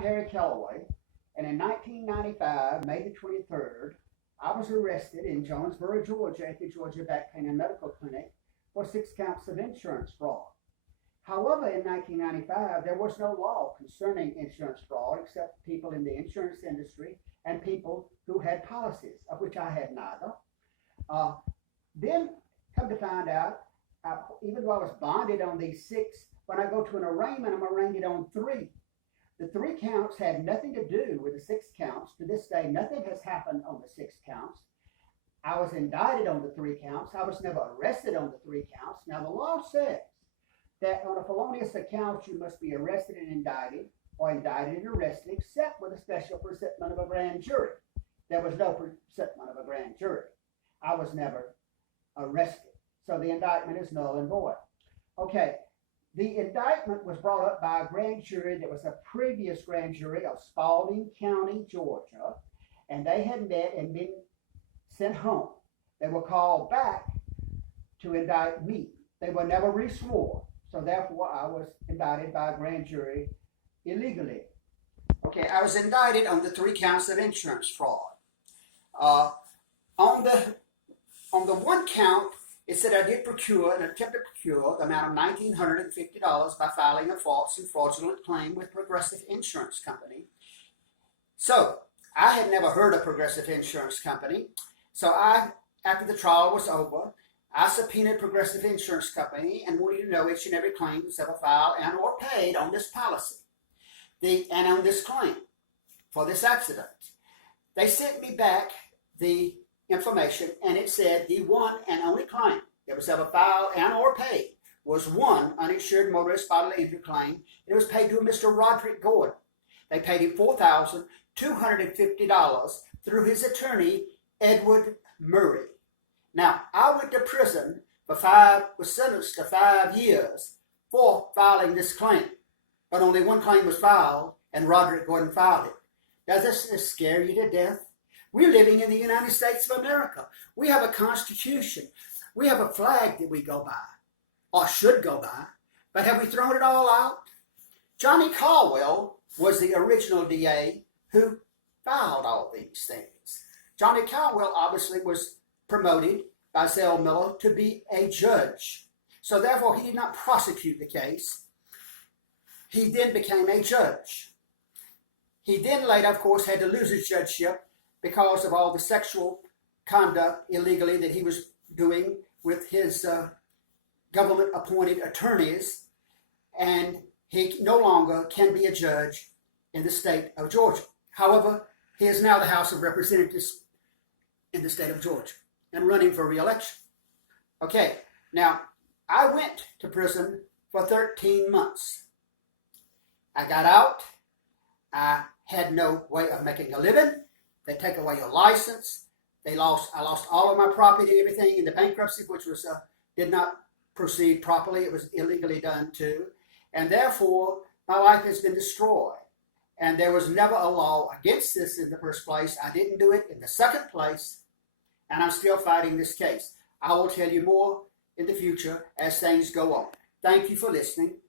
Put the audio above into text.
I'm Harry Calloway, and in 1995, May the 23rd, I was arrested in Jonesboro, Georgia at the Georgia Back Pain and Medical Clinic for 6 counts of insurance fraud. However, in 1995, there was no law concerning insurance fraud except people in the insurance industry and people who had policies, of which I had neither. Then, come to find out, even though I was bonded on these 6, when I go to an arraignment, I'm arraigned on 3. The 3 counts had nothing to do with the 6 counts. To this day, nothing has happened on the 6 counts. I was indicted on the 3 counts. I was never arrested on the 3 counts. Now, the law says that on a felonious account, you must be arrested and indicted, or indicted and arrested, except with a special presentment of a grand jury. There was no presentment of a grand jury. I was never arrested. So the indictment is null and void. Okay, the indictment was brought up by a grand jury that was a previous grand jury of Spalding County, Georgia, and they had met and been sent home. They were called back to indict me. They were never resworn, so therefore I was indicted by a grand jury illegally. Okay, I was indicted on the 3 counts of insurance fraud. On the 1 count, it said I did attempt to procure the amount of $1,950 by filing a false and fraudulent claim with Progressive Insurance Company. So, I had never heard of Progressive Insurance Company. So after the trial was over, I subpoenaed Progressive Insurance Company and wanted to know each and every claim that's ever filed and or paid on this policy, and on this claim for this accident. They sent me back the information, and it said the one and only claim that was ever filed and or paid was one uninsured motorist bodily injury claim. It was paid to Mr. Roderick Gordon. They paid him $4,250 through his attorney, Edward Murray. Now, I went to prison was sentenced to 5 years for filing this claim, but only one claim was filed, and Roderick Gordon filed it. Does this scare you to death? We're living in the United States of America. We have a constitution. We have a flag that we go by, or should go by, but have we thrown it all out? Johnny Caldwell was the original DA who filed all these things. Johnny Caldwell obviously was promoted by Zell Miller to be a judge. So therefore, he did not prosecute the case. He then became a judge. He then later, of course, had to lose his judgeship because of all the sexual conduct illegally that he was doing with his government-appointed attorneys, and he no longer can be a judge in the state of Georgia. However, he is now the House of Representatives in the state of Georgia and running for re-election. Okay, now, I went to prison for 13 months. I got out. I had no way of making a living. They take away your license. I lost all of my property and everything in the bankruptcy, which was did not proceed properly. It was illegally done too. And therefore, my life has been destroyed. And there was never a law against this in the first place. I didn't do it in the second place. And I'm still fighting this case. I will tell you more in the future as things go on. Thank you for listening.